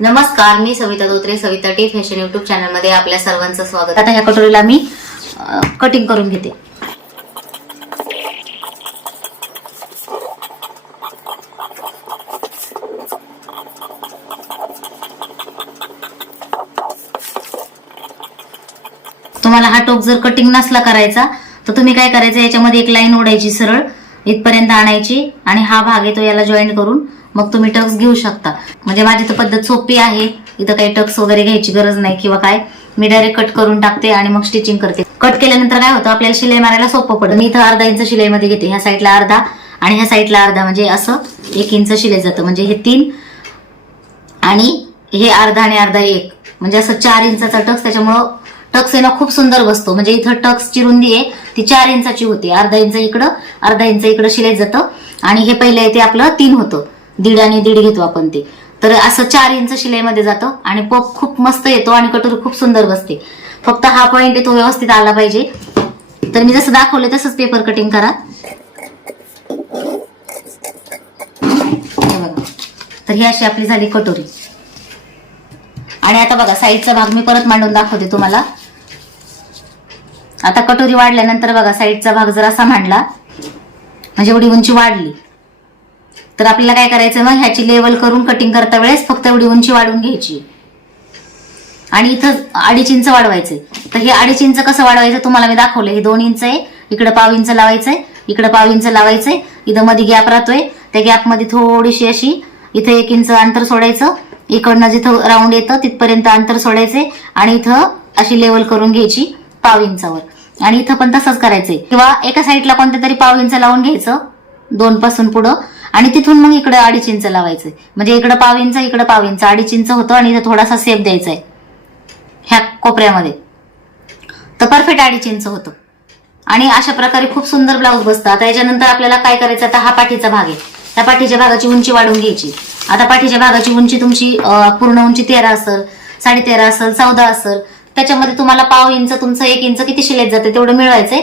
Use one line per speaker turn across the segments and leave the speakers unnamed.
नमस्कार मी Savita Dhotre Savita T fashion YouTube चॅनलमध्ये आपल्या सर्वांचं स्वागत. आता ह्या कटोरीला मी कटिंग करून घेते. तुम्हाला हा टोक जर कटिंग नसला करायचा तर तुम्ही काय करायचं याच्यामध्ये एक लाईन ओढायची सरळ. इथपर्यंत आणायची आणि हा भाग आहे तो याला जॉईन करून मग तुम्ही टक्स घेऊ शकता. म्हणजे माझी तर पद्धत सोपी आहे. इथं काही टक्स वगैरे घ्यायची गरज नाही किंवा काय. मी डायरेक्ट कट करून टाकते आणि मग स्टिचिंग करते. कट केल्यानंतर काय होतं? आपल्याला शिलाई मारायला सोपं पडतं. मी इथं अर्धा इंच शिलाईमध्ये घेते. ह्या साईडला अर्धा आणि ह्या साईडला अर्धा. म्हणजे असं एक इंच शिलाई जातं. म्हणजे हे तीन आणि हे अर्धा आणि अर्धा एक. म्हणजे असं चार इंचाचा टक्स. त्याच्यामुळं टक्स आहे ना खूप सुंदर बसतो म्हणजे इथं टक्सची रुंदी आहे ती चार इंचाची होती. अर्धा इंच इकडं अर्धा इंच इकडं शिलाई जातं. आणि हे पहिले आहे ते आपलं तीन होतं. दीड आणि दीड घेतो आपण ते. तर असं चार इंच शिलाईमध्ये जातं आणि पप खूप मस्त येतो आणि कटोरी खूप सुंदर बसते. फक्त हा पॉइंट आहे तो व्यवस्थित आला पाहिजे. तर मी जसं दाखवलं तसंच पेपर कटिंग करा. हे बघा. तर ही अशी आपली झाली कटोरी. आणि आता बघा साईडचा भाग मी परत मांडून दाखवते तुम्हाला. आता कटोरी वाढल्यानंतर बघा साईडचा भाग जर असा मांडला म्हणजे एवढी उंची वाढली तर आपल्याला काय करायचं मग? ह्याची लेवल करून कटिंग करता वेळेस फक्त एवढी उंची वाढवून घ्यायची. आणि इथं अडीच इंच वाढवायचंय. तर हे अडीच इंच कसं वाढवायचं? तुम्हाला मी दाखवलं हे दोन इंच आहे. इकडे पाव इंच लावायचंय इकडे पाव इंच लावायचंय. इथं मध्ये गॅप राहतोय. त्या गॅपमध्ये थोडीशी अशी इथं एक इंच अंतर सोडायचं. इकडनं जिथं राऊंड येतं तिथपर्यंत अंतर सोडायचे आणि इथं अशी लेवल करून घ्यायची पाव इंचावर. आणि इथं पण तसंच करायचंय. किंवा एका साईडला कोणत्या तरी पाव इंच लावून घ्यायचं दोन पासून पुढं आणि तिथून मग इकडे अडीच इंच लावायचंय. म्हणजे इकडं पाव इंच इकडं पाव इंच अडीच इंच होतं आणि इथं थोडासा सेप द्यायचा आहे ह्या कोपऱ्यामध्ये. तर परफेक्ट अडीच इंच होतं. आणि अशा प्रकारे खूप सुंदर ब्लाऊज बसतं. आता याच्यानंतर आपल्याला काय करायचं? आता हा पाठीचा भाग आहे. त्या पाठीच्या भागाची उंची वाढवून घ्यायची. आता पाठीच्या भागाची उंची तुमची पूर्ण उंची तेरा असेल साडे तेरा असेल चौदा असेल त्याच्यामध्ये तुम्हाला पाव इंच तुमचं एक इंच किती शिलेत जाते तेवढं मिळवायचंय.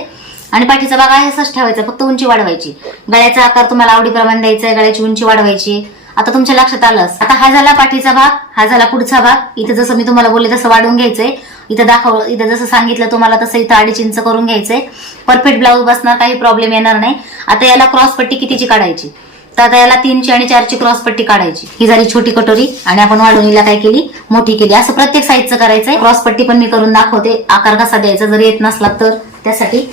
आणि पाठीचा भाग आहे असाच ठेवायचा फक्त उंची वाढवायची. गळ्याचा आकार तुम्हाला आवडीप्रमाणे द्यायचा आहे गळ्याची उंची वाढवायची. आता तुमच्या लक्षात आलंच आता हा झाला पाठीचा भाग हा झाला पुढचा भाग. इथं जसं मी तुम्हाला बोलले तसं वाढवून घ्यायचंय. इथं दाखव इथं जसं सांगितलं तुम्हाला तसं इथं अडीच इंच करून घ्यायचंय. परफेक्ट ब्लाऊज बसणार काही प्रॉब्लेम येणार नाही. आता याला क्रॉस पट्टी कितीची काढायची? तर आता याला तीनची आणि चारची क्रॉस पट्टी काढायची. ही झाली छोटी कटोरी आणि आपण वाढून हिला काय केली? मोठी केली. असं प्रत्येक साईजचं करायचंय. क्रॉस पट्टी पण मी करून दाखवते. आकार कसा द्यायचा? जर येत नसला तर. त्यासाठी.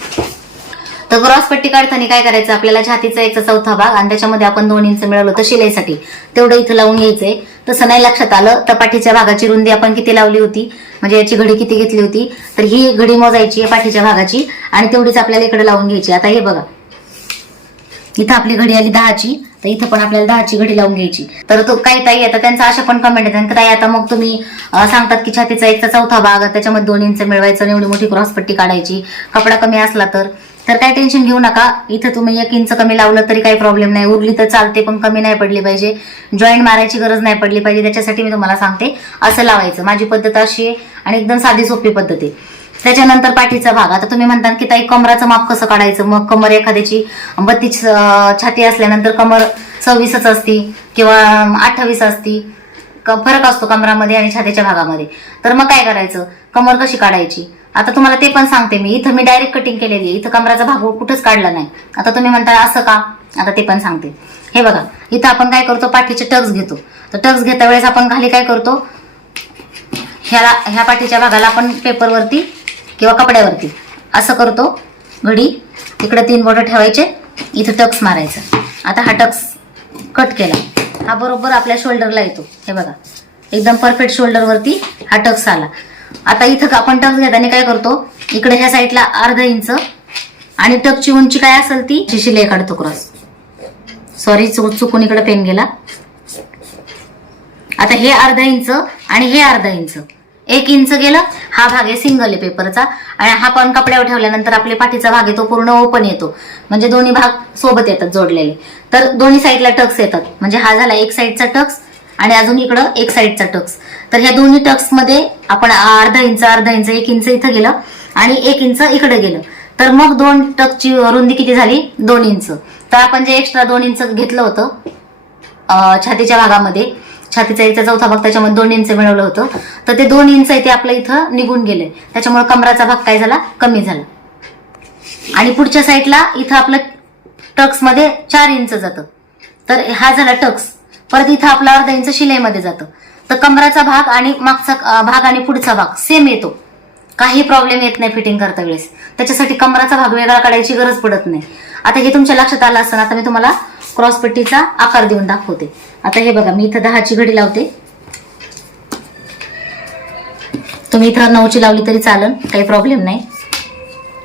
तर क्रॉस पट्टी काढताना काय करायचं? आपल्याला छातीचा एक चौथा भाग आणि त्याच्यामध्ये आपण दोन इंच मिळवलं तर शिलाईसाठी. तेवढं इथं लावून घ्यायचंय. तसं नाही लक्षात आलं. तर पाठीच्या भागाची रुंदी आपण किती लावली होती? म्हणजे याची घडी किती घेतली होती? तर ही घडी मोजायची पाठीच्या भागाची आणि तेवढीच आपल्याला इकडे लावून घ्यायची. आता हे बघा. इथं आपली घडी आली दहाची तर इथं पण आपल्याला दहाची घडी लावून घ्यायची. तर तो काही ताई आता त्यांचा अशा पण कमेंट येतात. ताई आता मग तुम्ही सांगतात की छातीचा एक चौथा भाग त्याच्यामध्ये दोन इंच मिळवायचं एवढी मोठी क्रॉसपट्टी काढायची. कपडा कमी असला तर. तर काही टेन्शन घेऊ नका. इथं तुम्ही एक इंच कमी लावलं तरी काही प्रॉब्लेम नाही. उरली तर चालते पण कमी नाही पडली पाहिजे. जॉईंट मारायची गरज नाही पडली पाहिजे. त्याच्यासाठी मी तुम्हाला सांगते असं लावायचं. माझी पद्धत अशी आहे आणि एकदम साधी सोपी पद्धत आहे. त्याच्यानंतर पाठीचा भाग. आता तुम्ही म्हणता की ताई कमराचं माप कसं काढायचं? मग कमर एखाद्याची बत्तीस छाती असल्यानंतर कमर सव्वीसच असती किंवा अठ्ठावीस असती. फरक असतो कमरामध्ये आणि छातीच्या भागामध्ये. तर मग काय करायचं? कमर कशी काढायची? आता तुम्हाला ते पण सांगते मी. इथं मी डायरेक्ट कटिंग केलेली आहे. इथं कमराचा भाग कुठंच काढला नाही. आता तुम्ही म्हणता असं का? आता ते पण सांगते. हे बघा इथं आपण काय करतो? पाठीचे टक्स घेतो. तर टक्स घेता वेळेस आपण खाली काय करतो? ह्याला ह्या पाठीच्या भागाला आपण पेपरवरती किंवा कपड्यावरती. असं करतो. घडी. इकडे तीन बोटं ठेवायचे. इथं टक्स मारायचं. आता हा टक्स कट केला. हा बरोबर आपल्या शोल्डरला येतो. हे बघा. एकदम परफेक्ट शोल्डरवरती हा टक्स आला. आता इथं आपण टक्स घेताना काय करतो? इकडे ह्या साईडला अर्धा इंच आणि टकची उंची काय असेल ती? अशी शिलाई काढतो क्रॉस. सॉरी चुकून इकडे पेन गेला. आता हे अर्धा इंच आणि हे अर्धा इंच. एक इंच गेलं हा भाग आहे सिंगल आहे पेपरचा आणि हा पण कपड्यावर ठेवल्यानंतर आपल्या पाठीचा भाग आहे तो पूर्ण ओपन येतो. म्हणजे दोन्ही भाग सोबत येतात जोडलेले. तर दोन्ही साईडला टक्स येतात. म्हणजे हा झाला एक साईडचा टक्स आणि अजून इकडं एक साईडचा टक्स. तर ह्या दोन्ही टक्समध्ये आपण अर्धा इंच अर्धा इंच एक इंच इथं गेलं आणि एक इंच इकडे गेलं. तर मग दोन टक्सची रुंदी किती झाली? दोन इंच. तर आपण जे एक्स्ट्रा दोन इंच घेतलं होतं छातीच्या भागामध्ये छातीचा इथं चौथा भाग त्याच्यामध्ये दोन इंच मिळवलं होतं. तर ते दोन इंच आहे ते आपलं इथं निघून गेले. त्याच्यामुळे कमराचा भाग काय झाला? कमी झाला. आणि पुढच्या साईडला इथं आपलं टक्समध्ये चार इंच जातं. तर हा झाला टक्स. परत इथं आपला अर्धा इंच शिलाईमध्ये जातं. तर कमराचा भाग आणि मागचा भाग आणि पुढचा भाग सेम येतो. काही प्रॉब्लेम येत नाही फिटिंग करता वेळेस. त्याच्यासाठी कमराचा भाग वेगळा काढायची गरज पडत नाही. आता हे तुमच्या लक्षात आलं असताना आता मी तुम्हाला क्रॉसपट्टीचा आकार देऊन दाखवते. आता हे बघा मी इथं दहाची घडी लावते. तुम्ही इथं नऊची लावली तरी चालेल काही प्रॉब्लेम नाही.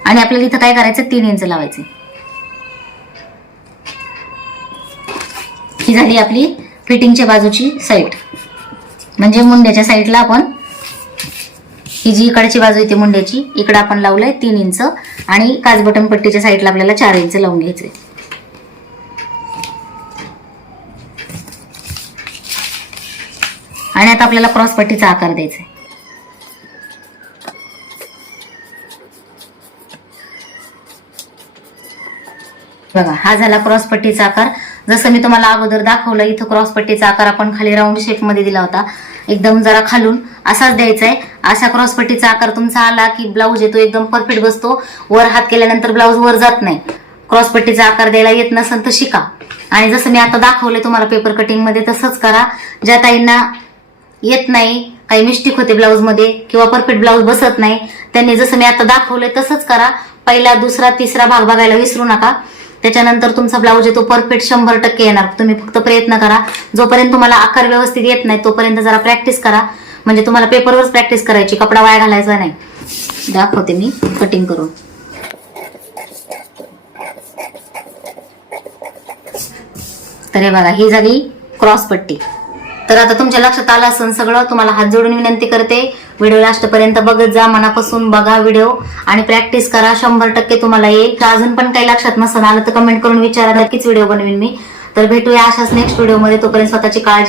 आणि आपल्याला इथं काय करायचं? तीन इंच लावायचे. ही झाली आपली फिटिंगच्या बाजूची साईड. म्हणजे मुंड्याच्या साईडला आपण ही जी इकडची बाजू येते मुंड्याची इकडं आपण लावलंय तीन इंच आणि काजबटन पट्टीच्या साईडला आपल्याला चार इंच लावून घ्यायचे. आणि आता आपल्याला क्रॉस पट्टीचा आकार द्यायचा आहे बघा हा झाला क्रॉस पट्टीचा आकार. जसं मी तुम्हाला अगोदर दाखवलं इथं क्रॉस पट्टीचा आकार आपण खाली राऊंड शेपमध्ये दिला होता. एकदम जरा खालून असाच द्यायचा आहे अशा क्रॉस पट्टीचा आकार तुमचा आला की ब्लाऊज येतो एकदम परफेक्ट बसतो. वर हात केल्यानंतर ब्लाऊज वर जात नाही. क्रॉस पट्टीचा आकार द्यायला येत नसेल तर शिका. आणि जसं मी आता दाखवलं तुम्हाला पेपर कटिंगमध्ये तसंच करा. ज्या ताईंना येत नाही काही मिस्टेक होते ब्लाऊजमध्ये किंवा परफेक्ट ब्लाऊज बसत नाही. त्यांनी जसं मी आता दाखवलंय तसंच करा. पहिला दुसरा तिसरा भाग बघायला विसरू नका. त्याच्यानंतर तुमचा ब्लाऊज आहे तो परफेक्ट शंभर टक्के येणार. तुम्ही फक्त प्रयत्न करा. जोपर्यंत तुम्हाला आकार व्यवस्थित येत नाही तोपर्यंत जरा प्रॅक्टिस करा. म्हणजे तुम्हाला पेपरवरच प्रॅक्टिस करायची कपडा वाया घालायचा नाही. दाखवते मी कटिंग करून. तर हे बघा ही झाली क्रॉस पट्टी. तर आता तुमच्या लक्षात आलं असं सगळं तुम्हाला हात जोडून विनंती करते. व्हिडिओ लास्ट पर्यंत बघत जा मनापासून बघा व्हिडिओ आणि प्रॅक्टिस करा. शंभर टक्के तुम्हाला येईल तर अजून पण काही लक्षात नसेल आलं तर कमेंट करून विचारा. नक्कीच व्हिडिओ बनवीन मी. तर भेटूया अशाच नेक्स्ट व्हिडिओमध्ये तोपर्यंत स्वतःची काळजी